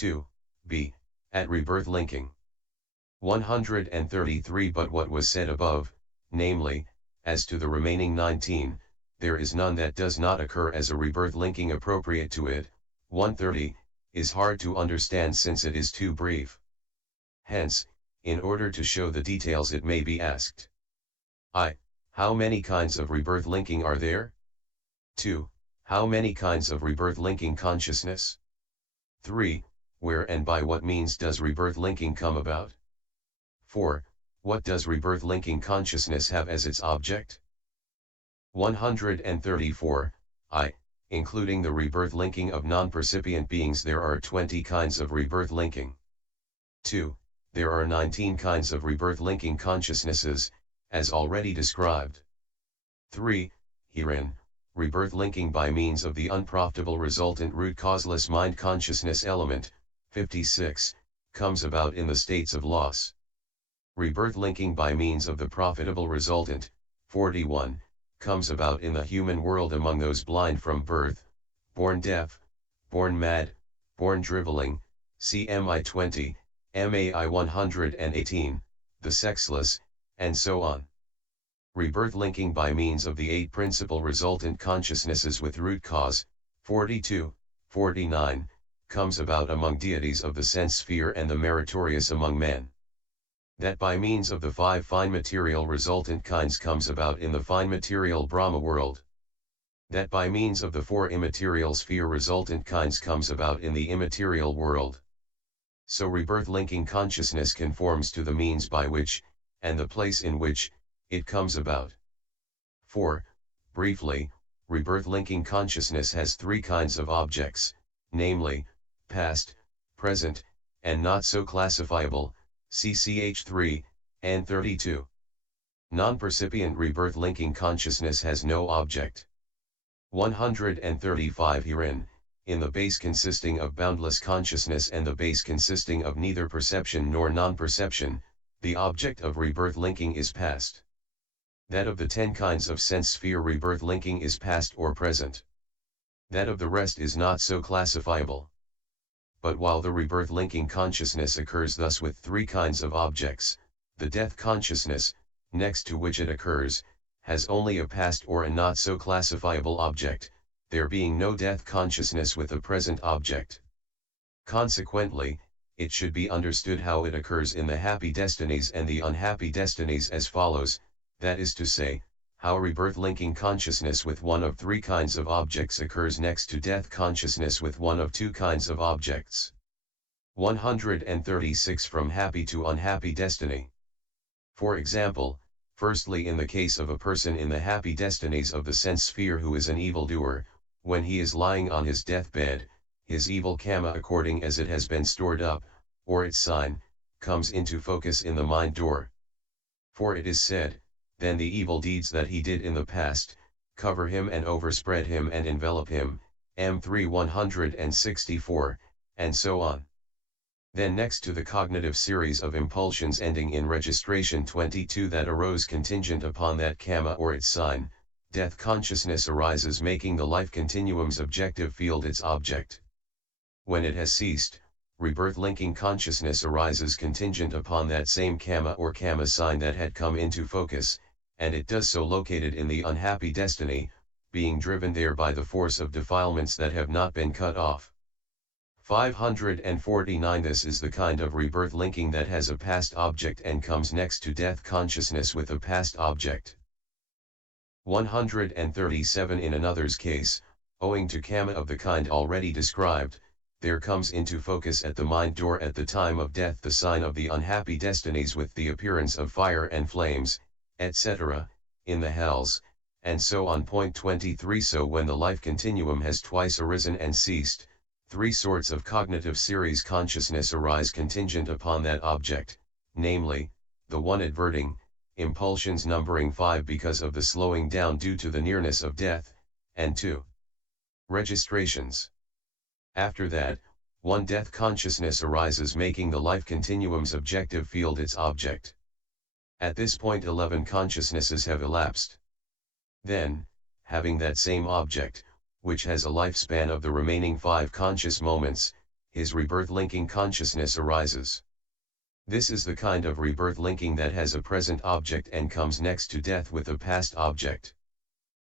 2. B. At rebirth linking. 133 But what was said above, namely, as to the remaining 19, there is none that does not occur as a rebirth linking appropriate to it. 130, is hard to understand since it is too brief. Hence, in order to show the details it may be asked. I. How many kinds of rebirth linking are there? 2. How many kinds of rebirth linking consciousness? 3. Where and by what means does rebirth linking come about? 4. What does rebirth linking consciousness have as its object? 134. I. Including the rebirth linking of non-percipient beings, there are 20 kinds of rebirth linking. 2. There are 19 kinds of rebirth linking consciousnesses, as already described. 3. Herein, rebirth linking by means of the unprofitable resultant root causeless mind consciousness element, 56, comes about in the states of loss. Rebirth linking by means of the profitable resultant, 41, comes about in the human world among those blind from birth, born deaf, born mad, born driveling, CMI 20, MAI 118, the sexless, and so on. Rebirth linking by means of the 8 principal resultant consciousnesses with root cause, 42, 49, comes about among deities of the sense sphere and the meritorious among men. That by means of the 5 fine material resultant kinds comes about in the fine material Brahma world. That by means of the 4 immaterial sphere resultant kinds comes about in the immaterial world. So rebirth linking consciousness conforms to the means by which, and the place in which, it comes about. 4. Briefly, rebirth linking consciousness has 3 kinds of objects, namely, past, present, and not so classifiable, CCH 3, and 32. Non-percipient rebirth linking consciousness has no object. 135 Herein, in the base consisting of boundless consciousness and the base consisting of neither perception nor non-perception, the object of rebirth linking is past. That of the 10 kinds of sense sphere rebirth linking is past or present. That of the rest is not so classifiable. But while the rebirth linking consciousness occurs thus with 3 kinds of objects, the death consciousness, next to which it occurs, has only a past or a not so classifiable object, there being no death consciousness with a present object. Consequently, it should be understood how it occurs in the happy destinies and the unhappy destinies as follows, that is to say, how rebirth linking consciousness with one of 3 kinds of objects occurs next to death consciousness with one of 2 kinds of objects. 136 From happy to unhappy destiny. For example, firstly in the case of a person in the happy destinies of the sense sphere who is an evildoer, when he is lying on his deathbed, his evil karma according as it has been stored up, or its sign, comes into focus in the mind door. For it is said, then the evil deeds that he did in the past, cover him and overspread him and envelop him, M3 164, and so on. Then next to the cognitive series of impulsions ending in registration 22 that arose contingent upon that karma or its sign, death consciousness arises making the life continuum's objective field its object. When it has ceased, rebirth linking consciousness arises contingent upon that same karma or karma sign that had come into focus, and it does so located in the unhappy destiny, being driven there by the force of defilements that have not been cut off. 549 This is the kind of rebirth linking that has a past object and comes next to death consciousness with a past object. 137 In another's case, owing to karma of the kind already described, there comes into focus at the mind door at the time of death the sign of the unhappy destinies with the appearance of fire and flames, etc., in the hells, and so on. Point 23 So when the life continuum has twice arisen and ceased, 3 sorts of cognitive series consciousness arise contingent upon that object, namely, the one adverting, impulsions numbering 5 because of the slowing down due to the nearness of death, and 2. Registrations. After that, one death consciousness arises making the life continuum's objective field its object. At this point 11 consciousnesses have elapsed. Then, having that same object, which has a lifespan of the remaining 5 conscious moments, his rebirth linking consciousness arises. This is the kind of rebirth linking that has a present object and comes next to death with a past object.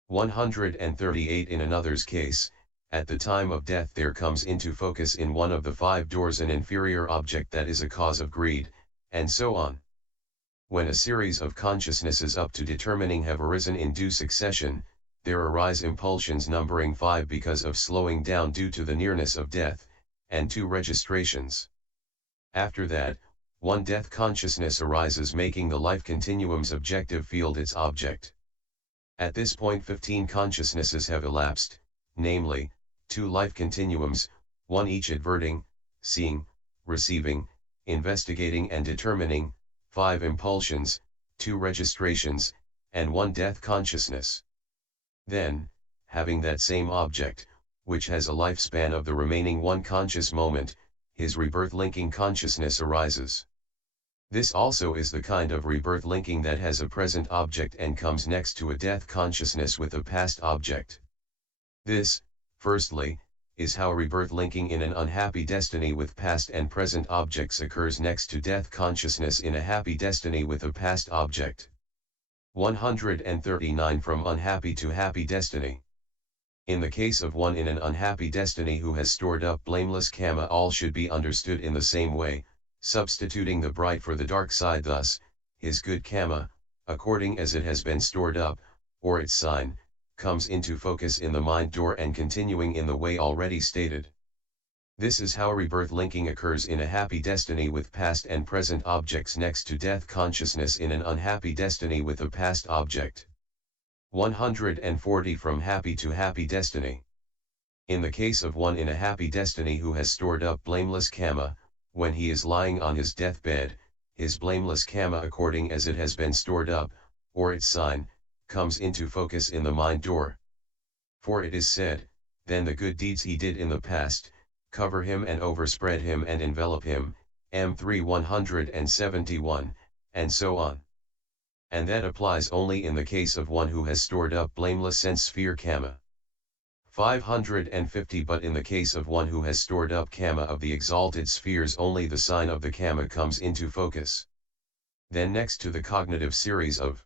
138 In another's case, at the time of death there comes into focus in one of the 5 doors an inferior object that is a cause of greed, and so on. When a series of consciousnesses up to determining have arisen in due succession, there arise impulsions numbering 5 because of slowing down due to the nearness of death, and 2 registrations. After that, one death consciousness arises making the life continuum's objective field its object. At this point 15 consciousnesses have elapsed, namely, 2 life continuums, one each adverting, seeing, receiving, investigating and determining, 5 impulsions, 2 registrations, and 1 death consciousness. Then, having that same object, which has a lifespan of the remaining 1 conscious moment, his rebirth linking consciousness arises. This also is the kind of rebirth linking that has a present object and comes next to a death consciousness with a past object. This, firstly, is how rebirth linking in an unhappy destiny with past and present objects occurs next to death consciousness in a happy destiny with a past object. 139 From unhappy to happy destiny. In the case of one in an unhappy destiny who has stored up blameless karma, all should be understood in the same way, substituting the bright for the dark side. Thus, his good karma, according as it has been stored up, or its sign, comes into focus in the mind door and continuing in the way already stated. This is how rebirth linking occurs in a happy destiny with past and present objects next to death consciousness in an unhappy destiny with a past object. 140 From happy to happy destiny. In the case of one in a happy destiny who has stored up blameless karma, when he is lying on his deathbed, his blameless karma according as it has been stored up, or its sign, comes into focus in the mind door. For it is said, then the good deeds he did in the past, cover him and overspread him and envelop him, M3 171, and so on. And that applies only in the case of one who has stored up blameless sense sphere karma. 550 But in the case of one who has stored up karma of the exalted spheres, only the sign of the karma comes into focus. Then next to the cognitive series of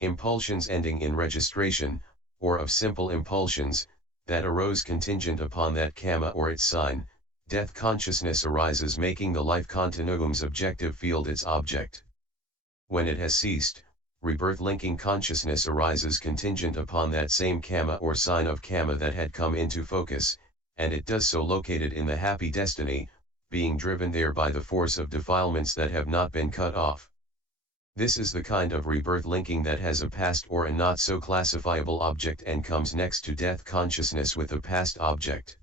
impulsions ending in registration, or of simple impulsions, that arose contingent upon that karma or its sign, death consciousness arises making the life continuum's objective field its object. When it has ceased, rebirth linking consciousness arises contingent upon that same karma or sign of karma that had come into focus, and it does so located in the happy destiny, being driven there by the force of defilements that have not been cut off. This is the kind of rebirth linking that has a past or a not so classifiable object and comes next to death consciousness with a past object.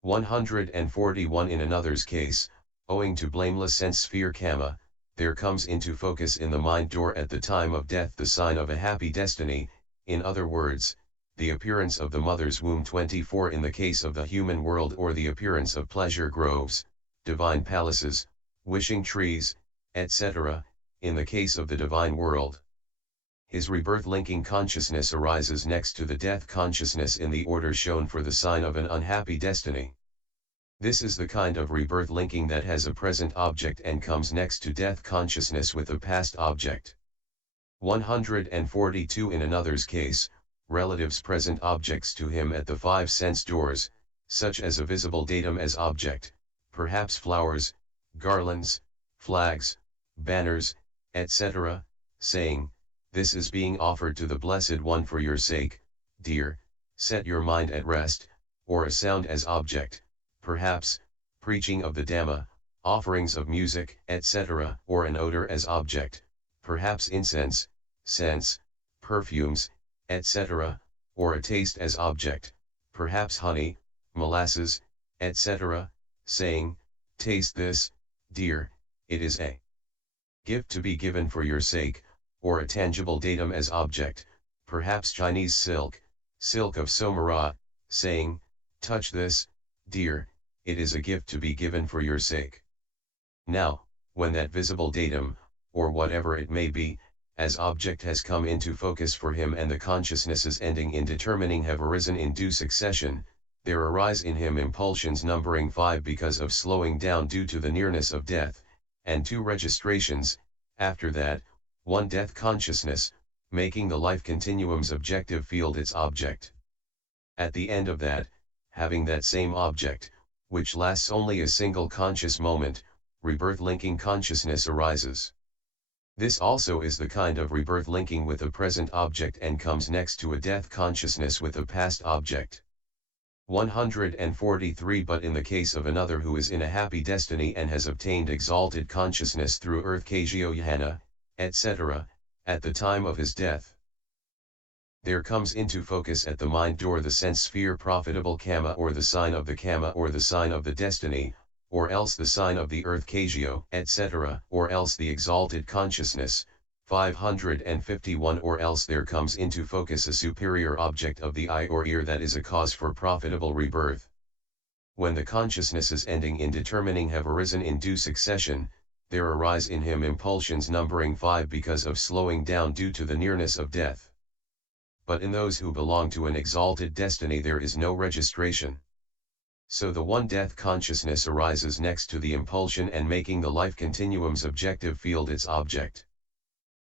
141 In another's case, owing to blameless sense sphere karma, there comes into focus in the mind door at the time of death the sign of a happy destiny, in other words, the appearance of the mother's womb. 24 In the case of the human world, or the appearance of pleasure groves, divine palaces, wishing trees, etc., in the case of the divine world. His rebirth linking consciousness arises next to the death consciousness in the order shown for the sign of an unhappy destiny. This is the kind of rebirth linking that has a present object and comes next to death consciousness with a past object. 142 In another's case, relatives present objects to him at the 5 sense doors, such as a visible datum as object, perhaps flowers, garlands, flags, banners, etc., saying, "This is being offered to the Blessed One for your sake, dear, set your mind at rest," or a sound as object, perhaps, preaching of the Dhamma, offerings of music, etc., or an odor as object, perhaps incense, scents, perfumes, etc., or a taste as object, perhaps honey, molasses, etc., saying, "Taste this, dear, it is a gift to be given for your sake," or a tangible datum as object, perhaps Chinese silk, silk of Somara, saying, "Touch this, dear, it is a gift to be given for your sake." Now, when that visible datum, or whatever it may be, as object has come into focus for him and the consciousnesses ending in determining have arisen in due succession, there arise in him impulsions numbering 5 because of slowing down due to the nearness of death, and 2 registrations, after that, 1 death consciousness, making the life continuum's objective field its object. At the end of that, having that same object, which lasts only a single conscious moment, rebirth linking consciousness arises. This also is the kind of rebirth linking with a present object and comes next to a death consciousness with a past object. 143 But in the case of another who is in a happy destiny and has obtained exalted consciousness through earth Kajyoyana, etc., at the time of his death, there comes into focus at the mind door the sense sphere profitable Kama or the sign of the Kama or the sign of the destiny, or else the sign of the earth Kajyo, etc., or else the exalted consciousness, 551 or else there comes into focus a superior object of the eye or ear that is a cause for profitable rebirth. When the consciousnesses ending in determining have arisen in due succession, there arise in him impulsions numbering 5 because of slowing down due to the nearness of death. But in those who belong to an exalted destiny there is no registration. So the 1 death consciousness arises next to the impulsion and making the life continuum's objective field its object.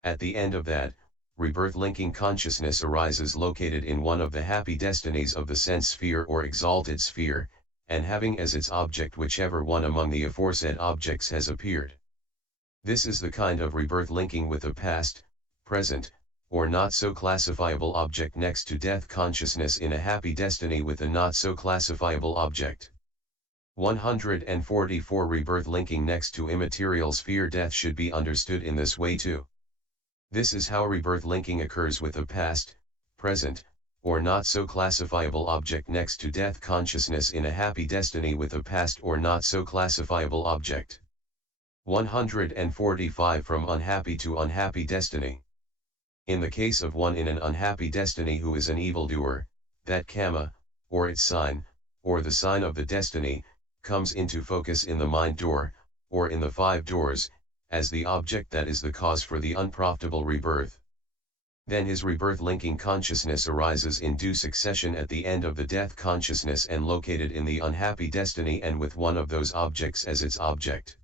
At the end of that, rebirth linking consciousness arises located in one of the happy destinies of the sense sphere or exalted sphere, and having as its object whichever one among the aforesaid objects has appeared. This is the kind of rebirth linking with a past, present, or not so classifiable object next to death consciousness in a happy destiny with a not so classifiable object. 144 Rebirth linking next to immaterial sphere death should be understood in this way too. This is how rebirth linking occurs with a past, present, or not so classifiable object next to death consciousness in a happy destiny with a past or not so classifiable object. 145 From unhappy to unhappy destiny. In the case of one in an unhappy destiny who is an evildoer, that Kama, or its sign, or the sign of the destiny, comes into focus in the mind door, or in the 5 doors, as the object that is the cause for the unprofitable rebirth. Then his rebirth linking consciousness arises in due succession at the end of the death consciousness and located in the unhappy destiny and with one of those objects as its object.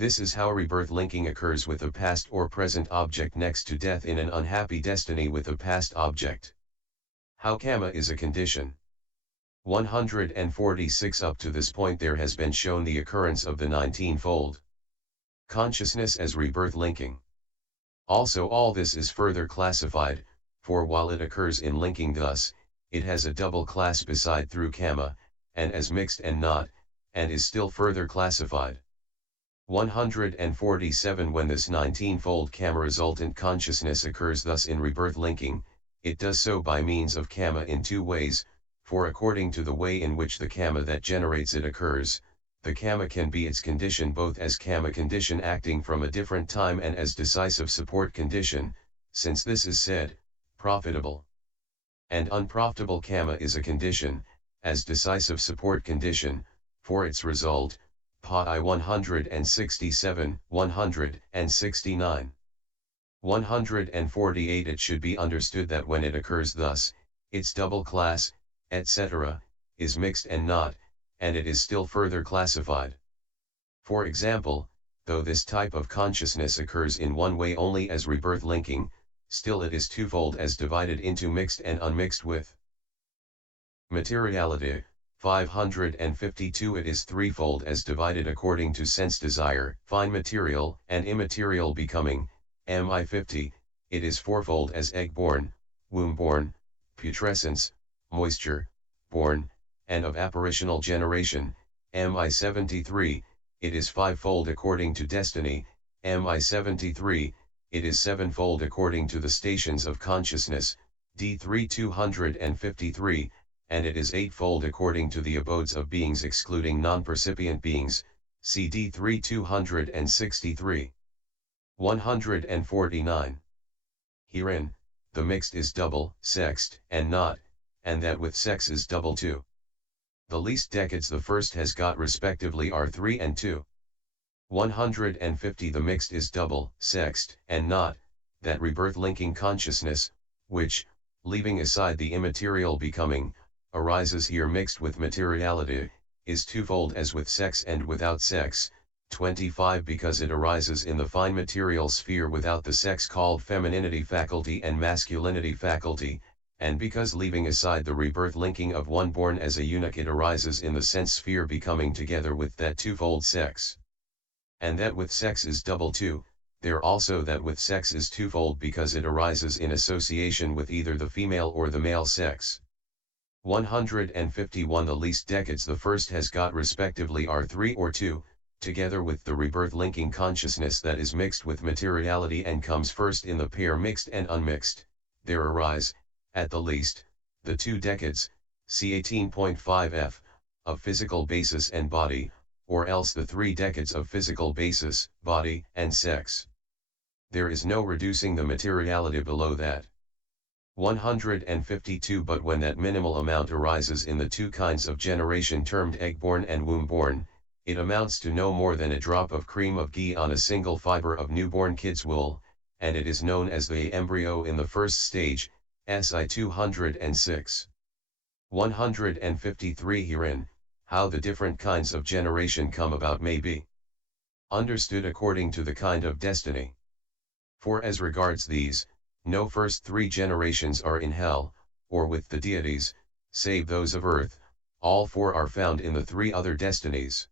This is how rebirth linking occurs with a past or present object next to death in an unhappy destiny with a past object. How Kama is a condition. 146 Up to this point there has been shown the occurrence of the 19-fold consciousness as rebirth linking. Also all this is further classified, for while it occurs in linking thus, it has a double class beside through Kama, and as mixed and not, and is still further classified. 147 When this 19-fold Kama resultant consciousness occurs thus in rebirth linking, it does so by means of Kama in 2 ways, for according to the way in which the Kama that generates it occurs, the Kama can be its condition both as Kama condition acting from a different time and as decisive support condition, since this is said, profitable. And unprofitable Kama is a condition, as decisive support condition, for its result, Pi 167, 169. 148 It should be understood that when it occurs thus, its double class, etc., is mixed and not, and it is still further classified. For example, though this type of consciousness occurs in one way only as rebirth linking, still it is twofold as divided into mixed and unmixed with. Materiality, 552 It is threefold as divided according to sense desire, fine material, and immaterial becoming, mi 50, it is fourfold as egg-born, womb-born, putrescence, moisture, born, and of apparitional generation, mi 73, it is fivefold according to destiny, mi 73, it is sevenfold according to the stations of consciousness, d3 253, and it is eightfold according to the abodes of beings excluding non-percipient beings, cd 3 263. 149. Herein, the mixed is double, sexed, and not, and that with sex is double too. The least decades the first has got respectively are 3 and 2. 150 The mixed is double, sexed, and not, that rebirth linking consciousness, which, leaving aside the immaterial becoming, arises here mixed with materiality, is twofold as with sex and without sex. 25 Because it arises in the fine material sphere without the sex called femininity faculty and masculinity faculty, and because leaving aside the rebirth linking of one born as a eunuch it arises in the sense sphere becoming together with that twofold sex. And that with sex is double 2, there also that with sex is twofold because it arises in association with either the female or the male sex. 151 The least decades the first has got respectively are 3 or 2, together with the rebirth linking consciousness that is mixed with materiality and comes first in the pair mixed and unmixed, there arise, at the least, the 2 decades, c 18.5 f, of physical basis and body, or else the 3 decades of physical basis, body, and sex. There is no reducing the materiality below that. 152 But when that minimal amount arises in the 2 kinds of generation termed egg-born and womb-born, it amounts to no more than a drop of cream of ghee on a single fiber of newborn kid's wool, and it is known as the embryo in the first stage, SI 206. 153 Herein, how the different kinds of generation come about may be understood according to the kind of destiny. For as regards these, no first 3 generations are in hell, or with the deities, save those of earth, all 4 are found in the 3 other destinies.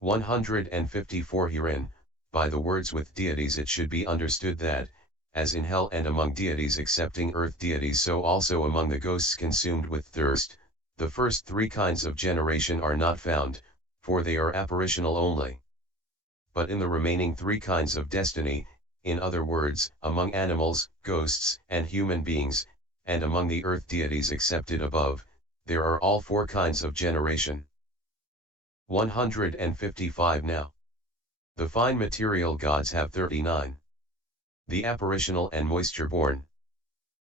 154 Herein, by the words with deities it should be understood that, as in hell and among deities excepting earth deities so also among the ghosts consumed with thirst, the first 3 kinds of generation are not found, for they are apparitional only. But in the remaining 3 kinds of destiny, in other words, among animals, ghosts, and human beings, and among the earth deities excepted above, there are all 4 kinds of generation. 155 Now, the fine material gods have 39. The apparitional and moisture-born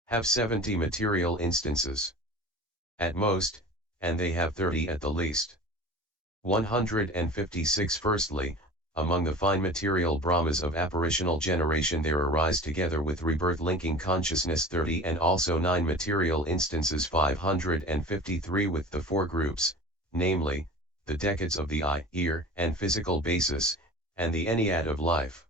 have 70 material instances at most, and they have 30 at the least. 156 Firstly, among the fine material Brahmas of apparitional generation there arise together with rebirth linking consciousness 30 and also 9 material instances 553 with the 4 groups, namely, the decades of the eye, ear, and physical basis, and the ennead of life.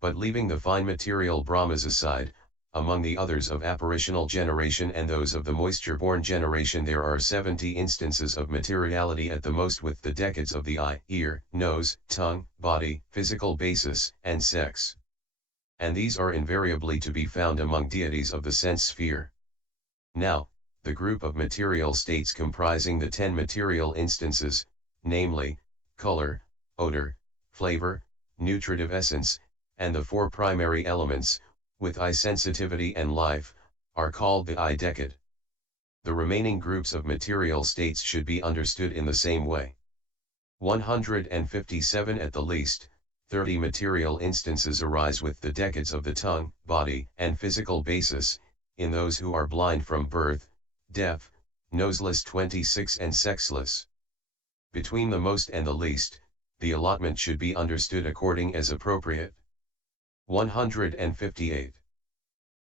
But leaving the fine material Brahmas aside, among the others of apparitional generation and those of the moisture-born generation there are 70 instances of materiality at the most with the decades of the eye, ear, nose, tongue, body, physical basis, and sex. And these are invariably to be found among deities of the sense sphere. Now, the group of material states comprising the 10 material instances, namely, color, odor, flavor, nutritive essence, and the 4 primary elements, with eye sensitivity and life, are called the eye decade. The remaining groups of material states should be understood in the same way. 157 At the least, 30 material instances arise with the decades of the tongue, body, and physical basis, in those who are blind from birth, deaf, noseless 26 and sexless. Between the most and the least, the allotment should be understood according as appropriate. 158.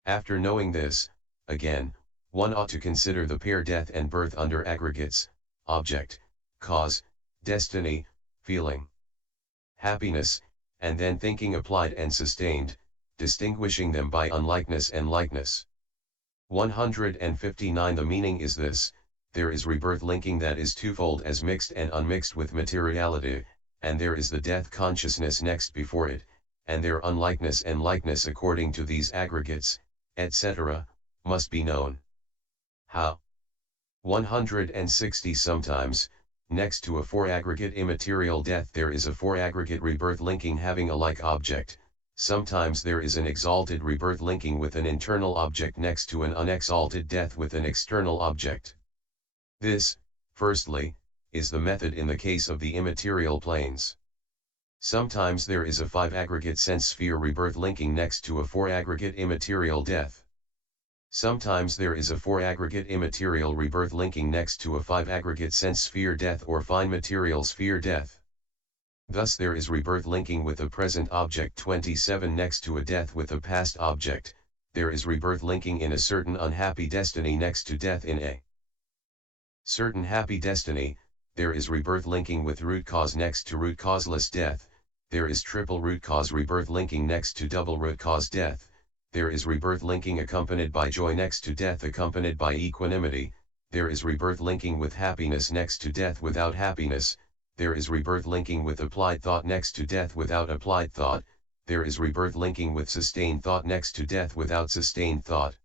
After knowing this, again, one ought to consider the pair death and birth under aggregates, object, cause, destiny, feeling, happiness, and then thinking applied and sustained, distinguishing them by unlikeness and likeness. 159 The meaning is this: there is rebirth linking that is twofold as mixed and unmixed with materiality, and there is the death consciousness next before it, and their unlikeness and likeness according to these aggregates, etc., must be known. How? 160 Sometimes, next to a 4 aggregate immaterial death there is a 4 aggregate rebirth linking having a like object. Sometimes there is an exalted rebirth linking with an internal object next to an unexalted death with an external object. This, firstly, is the method in the case of the immaterial planes. Sometimes there is a 5 aggregate sense sphere rebirth linking next to a 4 aggregate immaterial death. Sometimes there is a 4 aggregate immaterial rebirth linking next to a 5 aggregate sense sphere death or fine material sphere death. Thus there is rebirth linking with a present object 27 next to a death with a past object. There is rebirth linking in a certain unhappy destiny next to death in a Certain happy destiny, there is rebirth linking with root cause next to root causeless death, there is triple root cause rebirth linking next to double root cause death, there is rebirth linking accompanied by joy next to death accompanied by equanimity, there is rebirth linking with happiness next to death without happiness, there is rebirth linking with applied thought next to death without applied thought, there is rebirth linking with sustained thought next to death without sustained thought.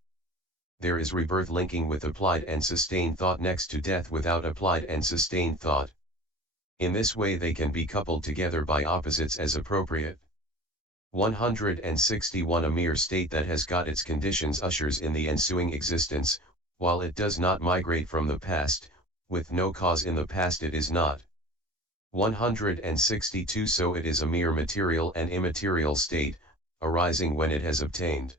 There is rebirth linking with applied and sustained thought next to death without applied and sustained thought. In this way they can be coupled together by opposites as appropriate. 161 A mere state that has got its conditions ushers in the ensuing existence, while it does not migrate from the past, with no cause in the past it is not. 162 So it is a mere material and immaterial state, arising when it has obtained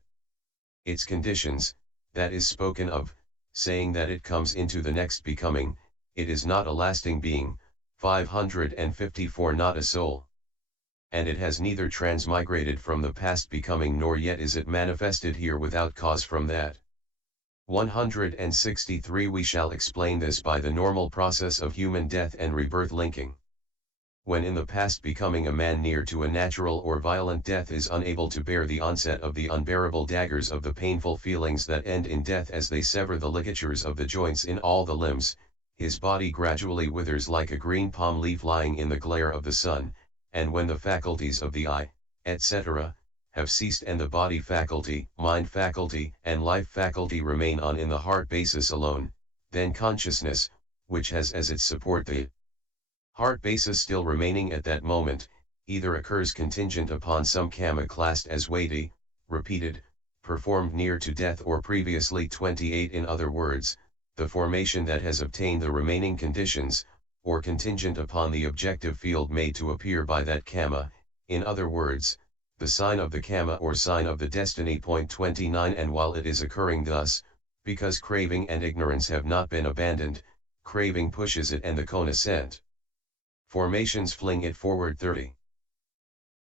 its conditions, that is spoken of, saying that it comes into the next becoming, it is not a lasting being. 554 Not a soul. And it has neither transmigrated from the past becoming nor yet is it manifested here without cause from that. 163 We shall explain this by the normal process of human death and rebirth linking. When in the past becoming a man near to a natural or violent death is unable to bear the onset of the unbearable daggers of the painful feelings that end in death as they sever the ligatures of the joints in all the limbs, his body gradually withers like a green palm leaf lying in the glare of the sun, and when the faculties of the eye, etc., have ceased and the body faculty, mind faculty, and life faculty remain on in the heart basis alone, then consciousness, which has as its support the heart basis still remaining at that moment, either occurs contingent upon some karma classed as weighty, repeated, performed near to death or previously 28 In other words, the formation that has obtained the remaining conditions, or contingent upon the objective field made to appear by that karma, in other words, the sign of the karma or sign of the destiny. 29 And while it is occurring thus, because craving and ignorance have not been abandoned, craving pushes it and the connascent formations fling it forward 30.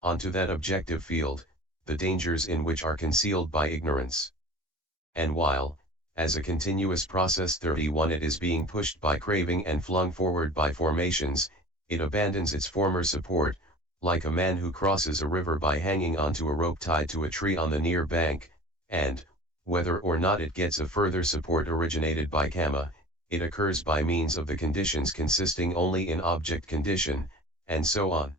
Onto that objective field, the dangers in which are concealed by ignorance. And while, as a continuous process 31 it is being pushed by craving and flung forward by formations, it abandons its former support, like a man who crosses a river by hanging onto a rope tied to a tree on the near bank, and, whether or not it gets a further support originated by karma, it occurs by means of the conditions consisting only in object condition, and so on.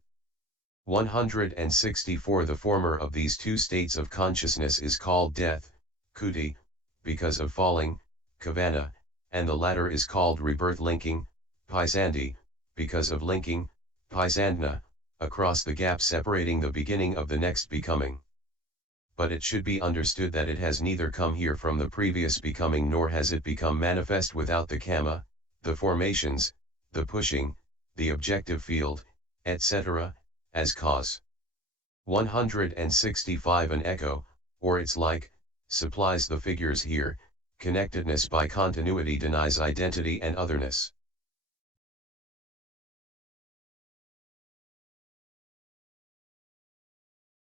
164 The former of these two states of consciousness is called death, kuti, because of falling, kavana, and the latter is called rebirth linking, paisandi, because of linking, paisandna, across the gap separating the beginning of the next becoming. But it should be understood that it has neither come here from the previous becoming nor has it become manifest without the karma, the formations, the pushing, the objective field, etc., as cause. 165 An echo, or its like, supplies the figures here. Connectedness by continuity denies identity and otherness.